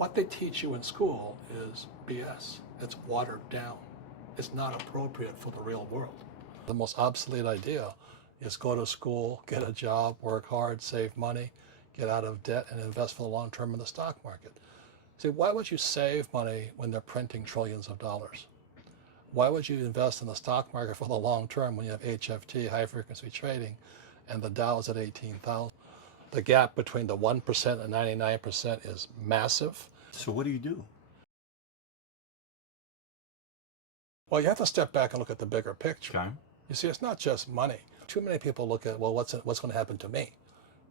what they teach you in school is BS. It's watered down. It's not appropriate for the real world. The most obsolete idea is go to school, get a job, work hard, save money, get out of debt, and invest for the long term in the stock market. See, why would you save money when they're printing trillions of dollars? Why would you invest in the stock market for the long term when you have HFT, high frequency trading, and the Dow's at 18,000? The gap between the 1% and 99% is massive. So what do you do? Well, you have to step back and look at the bigger picture. Okay. You see, it's not just money. Too many people look at, well, what's going to happen to me?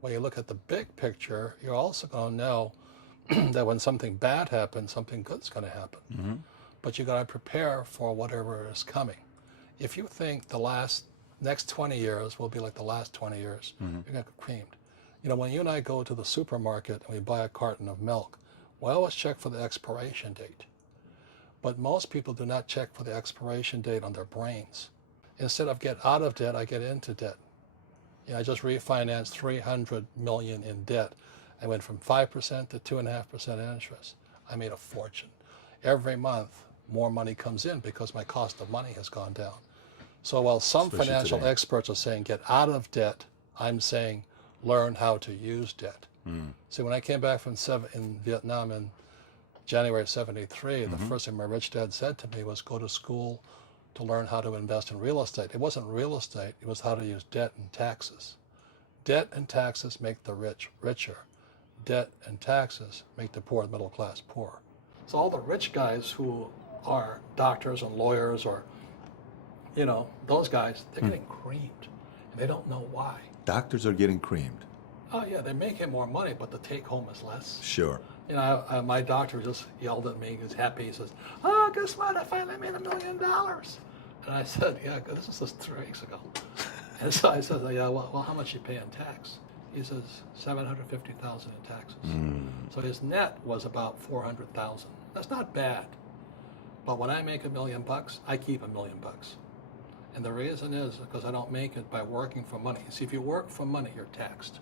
When you look at the big picture, you're also going to know that when something bad happens, something good's going to happen. Mm-hmm. But you got to prepare for whatever is coming. If you think the next 20 years will be like the last 20 years, you're going to get creamed. You know, when you and I go to the supermarket and we buy a carton of milk, we always check for the expiration date. But most people do not check for the expiration date on their brains. Instead of get out of debt, I get into debt. You know, I just refinanced $300 million in debt. I went from 5% to 2.5% interest. I made a fortune. Every month, more money comes in because my cost of money has gone down. So while some Especially financial today. experts are saying get out of debt, I'm saying learn how to use debt. See, when I came back from in Vietnam in January of '73, the first thing my rich dad said to me was go to school to learn how to invest in real estate. It wasn't real estate, it was how to use debt and taxes. Debt and taxes make the rich richer. Debt and taxes make the poor, middle class, poor. So all the rich guys who are doctors and lawyers or, you know, those guys, they're getting creamed. And they don't know why. Doctors are getting creamed. Oh yeah, they're making more money, but the take home is less. Sure. You know, my doctor just yelled at me. He's happy. He says, "Oh, guess what? I finally made $1 million." And I said, "Yeah, this is just 3 weeks ago." And so I said, "Yeah, well, how much you pay in tax?" He says, $750,000 in taxes. So his net was about $400,000. That's not bad. But when I make $1 million, I keep $1 million. And the reason is because I don't make it by working for money. See, if you work for money, you're taxed.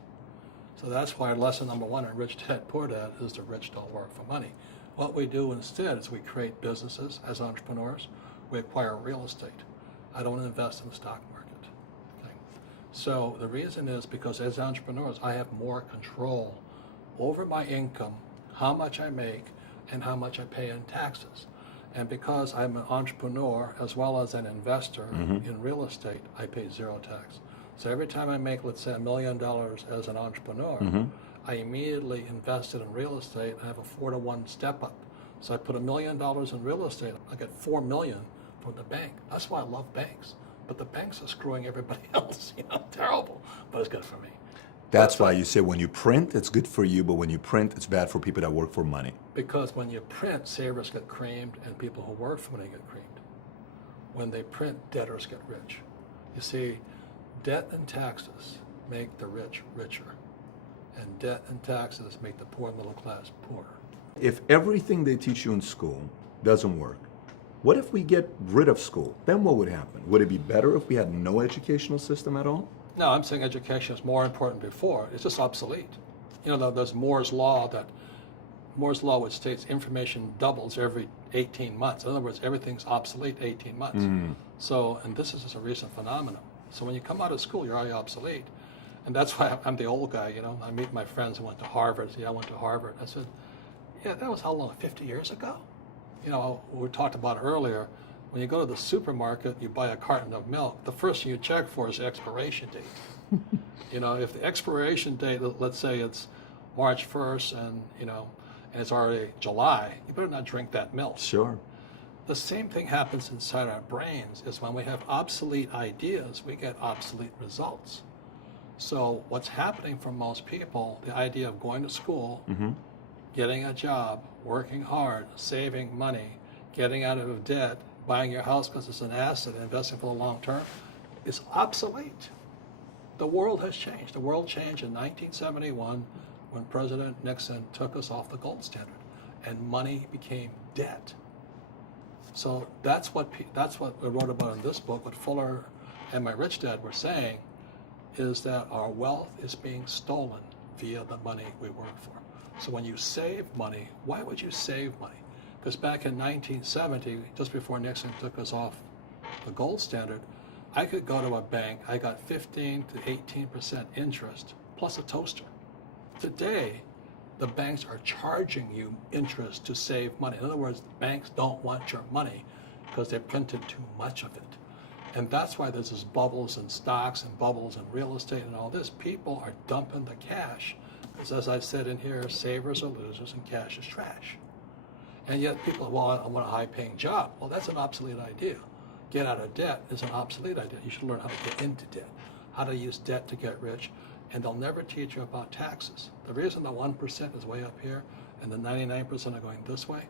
So that's why lesson number 1 in Rich Dad Poor Dad is the rich don't work for money. What we do instead is we create businesses as entrepreneurs. We acquire real estate. I don't invest in the stock market. Okay? So the reason is because as entrepreneurs, I have more control over my income, how much I make, and how much I pay in taxes. And because I'm an entrepreneur as well as an investor in real estate, I pay 0 tax. So every time I make, let's say, $1 million as an entrepreneur, I immediately invested in real estate. I have a 4-to-1 step up. So I put $1 million in real estate. I get $4 million from the bank. That's why I love banks. But the banks are screwing everybody else. You know, terrible. But it's good for me. That's why you say when you print, it's good for you, but when you print, it's bad for people that work for money. Because when you print, savers get creamed and people who work for money get creamed. When they print, debtors get rich. You see, debt and taxes make the rich richer, and debt and taxes make the poor middle class poorer. If everything they teach you in school doesn't work, what if we get rid of school? Then what would happen? Would it be better if we had no educational system at all? No, I'm saying education is more important before. It's just obsolete. You know, there's Moore's Law which states information doubles every 18 months. In other words, everything's obsolete 18 months. So, and this is just a recent phenomenon. So when you come out of school, you're already obsolete. And that's why I'm the old guy, you know. I meet my friends who went to Harvard. Yeah, I went to Harvard. I said, yeah, that was how long, 50 years ago? You know, we talked about earlier, when you go to the supermarket, you buy a carton of milk, the first thing you check for is the expiration date. You know, if the expiration date, let's say it's March 1st and, you know, and it's already July, you better not drink that milk. Sure. The same thing happens inside our brains is when we have obsolete ideas, we get obsolete results. So what's happening for most people, the idea of going to school, getting a job, working hard, saving money, getting out of debt, buying your house because it's an asset, investing for the long term, is obsolete. The world has changed. The world changed in 1971 when President Nixon took us off the gold standard and money became debt. So that's what we wrote about in this book. What Fuller and my rich dad were saying is that our wealth is being stolen via the money we work for. So when you save money, why would you save money? Because back in 1970, just before Nixon took us off the gold standard, I could go to a bank, I got 15 to 18% interest plus a toaster. Today, the banks are charging you interest to save money. In other words, the banks don't want your money because they printed too much of it. And that's why there's this bubbles in stocks and bubbles in real estate and all this. People are dumping the cash. Because as I said in here, savers are losers and cash is trash. And yet people, well, I want a high-paying job. Well, that's an obsolete idea. Get out of debt is an obsolete idea. You should learn how to get into debt, how to use debt to get rich, and they'll never teach you about taxes. The reason the 1% is way up here and the 99% are going this way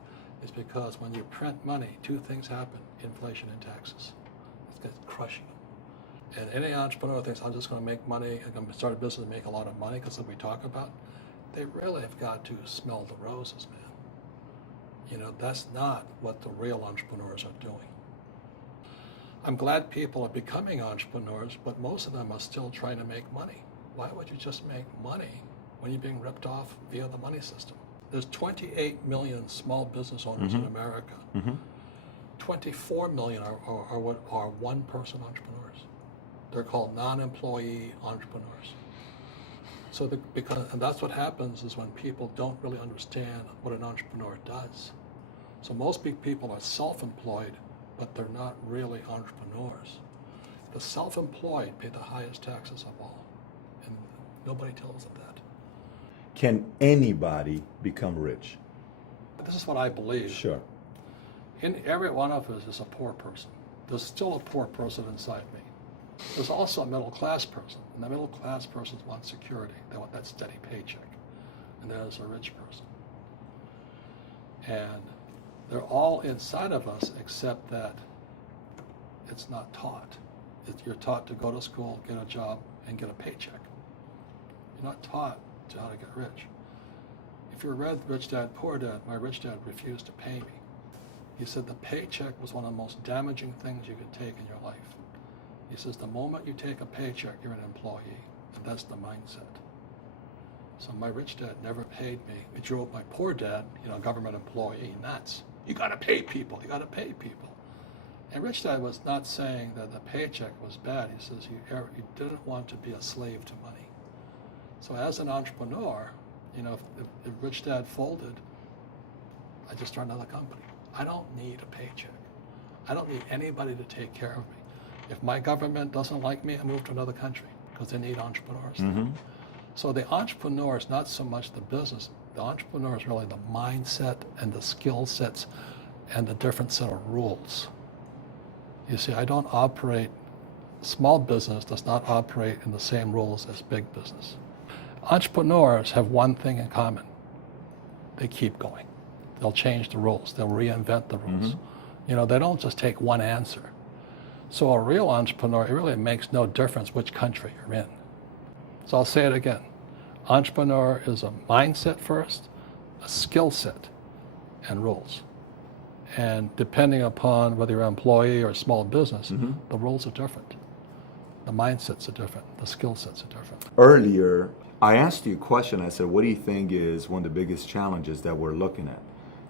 is because when you print money, two things happen: inflation and taxes. It's crushing them. And any entrepreneur thinks, I'm just going to make money, I'm going to start a business and make a lot of money because what we talk about, they really have got to smell the roses, man. You know, that's not what the real entrepreneurs are doing. I'm glad people are becoming entrepreneurs, but most of them are still trying to make money. Why would you just make money when you're being ripped off via the money system? There's 28 million small business owners in America. 24 million are what are one-person entrepreneurs. They're called non-employee entrepreneurs. So and that's what happens is when people don't really understand what an entrepreneur does. So most big people are self-employed, but they're not really entrepreneurs. The self-employed pay the highest taxes of all, and nobody tells them that. Can anybody become rich? This is what I believe. Sure. In every one of us is a poor person. There's still a poor person inside me. There's also a middle-class person, and the middle-class person wants security. They want that steady paycheck. And there's a rich person. And they're all inside of us, except that it's not taught. You're taught to go to school, get a job, and get a paycheck. You're not taught to how to get rich. If you read Rich Dad, Poor Dad, my rich dad refused to pay me. He said the paycheck was one of the most damaging things you could take in your life. He says the moment you take a paycheck, you're an employee, and that's the mindset. So my rich dad never paid me. He drove my poor dad, government employee, nuts. You gotta pay people, you gotta pay people. And Rich Dad was not saying that the paycheck was bad. He says you didn't want to be a slave to money. So as an entrepreneur, if Rich Dad folded, I just started another company. I don't need a paycheck. I don't need anybody to take care of me. If my government doesn't like me, I move to another country because they need entrepreneurs. So the entrepreneur is not so much the business. The entrepreneur is really the mindset and the skill sets and the different set of rules. You see, I don't operate, small business does not operate in the same rules as big business. Entrepreneurs have one thing in common. They keep going. They'll change the rules. They'll reinvent the rules. They don't just take one answer. So a real entrepreneur, it really makes no difference which country you're in. So I'll say it again. Entrepreneur is a mindset first, a skill set, and rules. And depending upon whether you're an employee or a small business, the rules are different. The mindsets are different. The skill sets are different. Earlier, I asked you a question. I said, what do you think is one of the biggest challenges that we're looking at?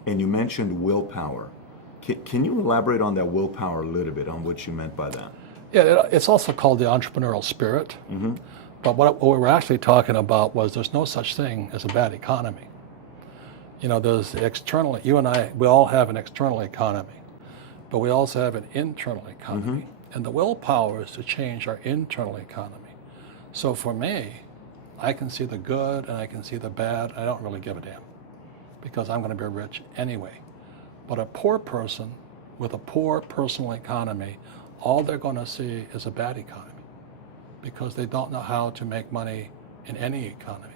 And you mentioned willpower. Can you elaborate on that willpower a little bit, on what you meant by that? Yeah, it's also called the entrepreneurial spirit. But what we were actually talking about was there's no such thing as a bad economy. There's external, you and I, we all have an external economy, but we also have an internal economy. And the willpower is to change our internal economy. So for me, I can see the good and I can see the bad. I don't really give a damn because I'm going to be rich anyway. But a poor person with a poor personal economy, all they're going to see is a bad economy because they don't know how to make money in any economy.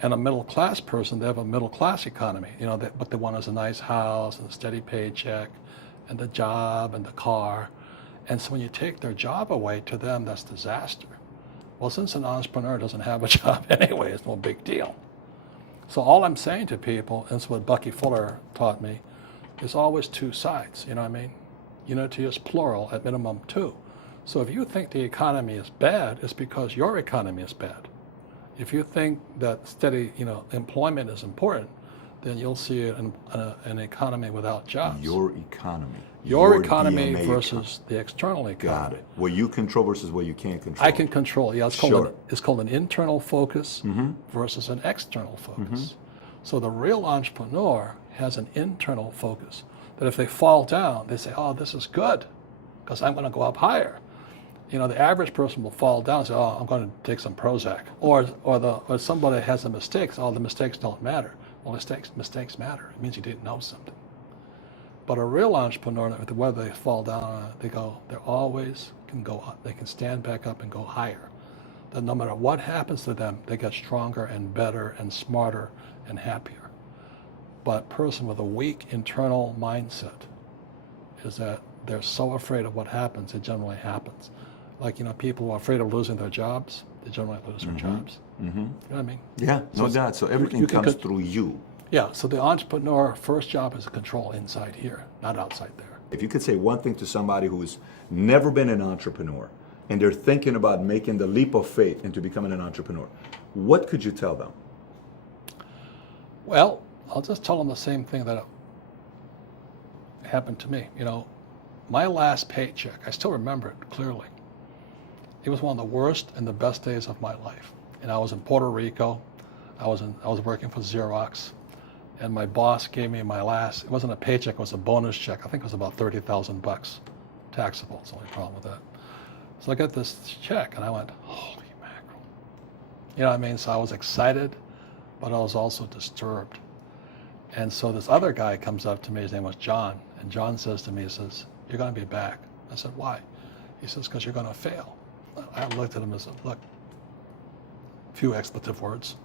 And a middle-class person, they have a middle-class economy. What they want is a nice house and a steady paycheck and the job and the car. And so when you take their job away, to them, that's disaster. Well, since an entrepreneur doesn't have a job anyway, it's no big deal. So all I'm saying to people, and it's what Bucky Fuller taught me, is always two sides, you know what I mean? Unity is plural, at minimum two. So if you think the economy is bad, it's because your economy is bad. If you think that steady, employment is important, then you'll see an economy without jobs. Your economy. Your economy DNA versus the external economy. Got it. What you control versus what you can't control. I can control. Yeah, Sure. it's called an internal focus versus an external focus. So the real entrepreneur has an internal focus. That if they fall down, they say, "Oh, this is good, because I'm going to go up higher." The average person will fall down and say, "Oh, I'm going to take some Prozac," or somebody has a mistake. "Oh, the mistakes don't matter." Well, mistakes matter. It means you didn't know something. But a real entrepreneur, whether they fall down, they always can go up. They can stand back up and go higher. That no matter what happens to them, they get stronger and better and smarter and happier. But a person with a weak internal mindset is that they're so afraid of what happens, it generally happens. Like, people who are afraid of losing their jobs, they generally lose their jobs. You know what I mean? Yeah, no doubt. So everything comes through you. Yeah, so the entrepreneur first job is to control inside here, not outside there. If you could say one thing to somebody who's never been an entrepreneur and they're thinking about making the leap of faith into becoming an entrepreneur, what could you tell them? Well, I'll just tell them the same thing that happened to me. My last paycheck, I still remember it clearly. It was one of the worst and the best days of my life. And I was in Puerto Rico. I was working for Xerox, and my boss gave me my last. It wasn't a paycheck; it was a bonus check. I think it was about $30,000, taxable. It's the only problem with that. So I got this check, and I went, "Holy mackerel!" You know what I mean? So I was excited, but I was also disturbed. And so this other guy comes up to me. His name was John, and John says to me, he says, "You're going to be back." I said, "Why?" He says, "Because you're going to fail." I looked at him and said, "Look," few expletive words,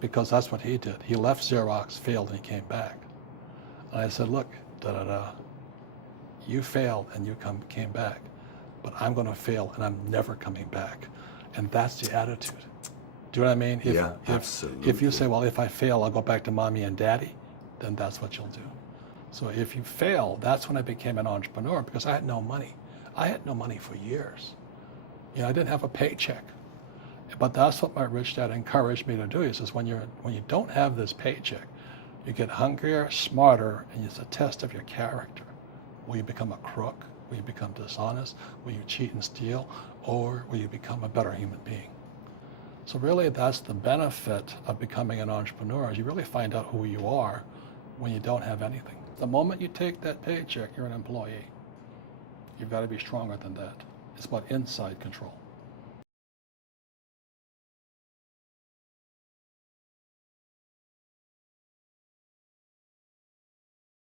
because that's what he did. He left Xerox, failed, and he came back. And I said, "Look, you failed and you came back, but I'm going to fail and I'm never coming back." And that's the attitude. Do you know what I mean? Absolutely. If you say, "Well, if I fail, I'll go back to mommy and daddy," then that's what you'll do. So if you fail, that's when I became an entrepreneur, because I had no money. I had no money for years. I didn't have a paycheck. But that's what my rich dad encouraged me to do. He says, when you don't have this paycheck, you get hungrier, smarter, and it's a test of your character. Will you become a crook? Will you become dishonest? Will you cheat and steal? Or will you become a better human being? So really, that's the benefit of becoming an entrepreneur, is you really find out who you are when you don't have anything. The moment you take that paycheck, you're an employee. You've got to be stronger than that. It's about inside control.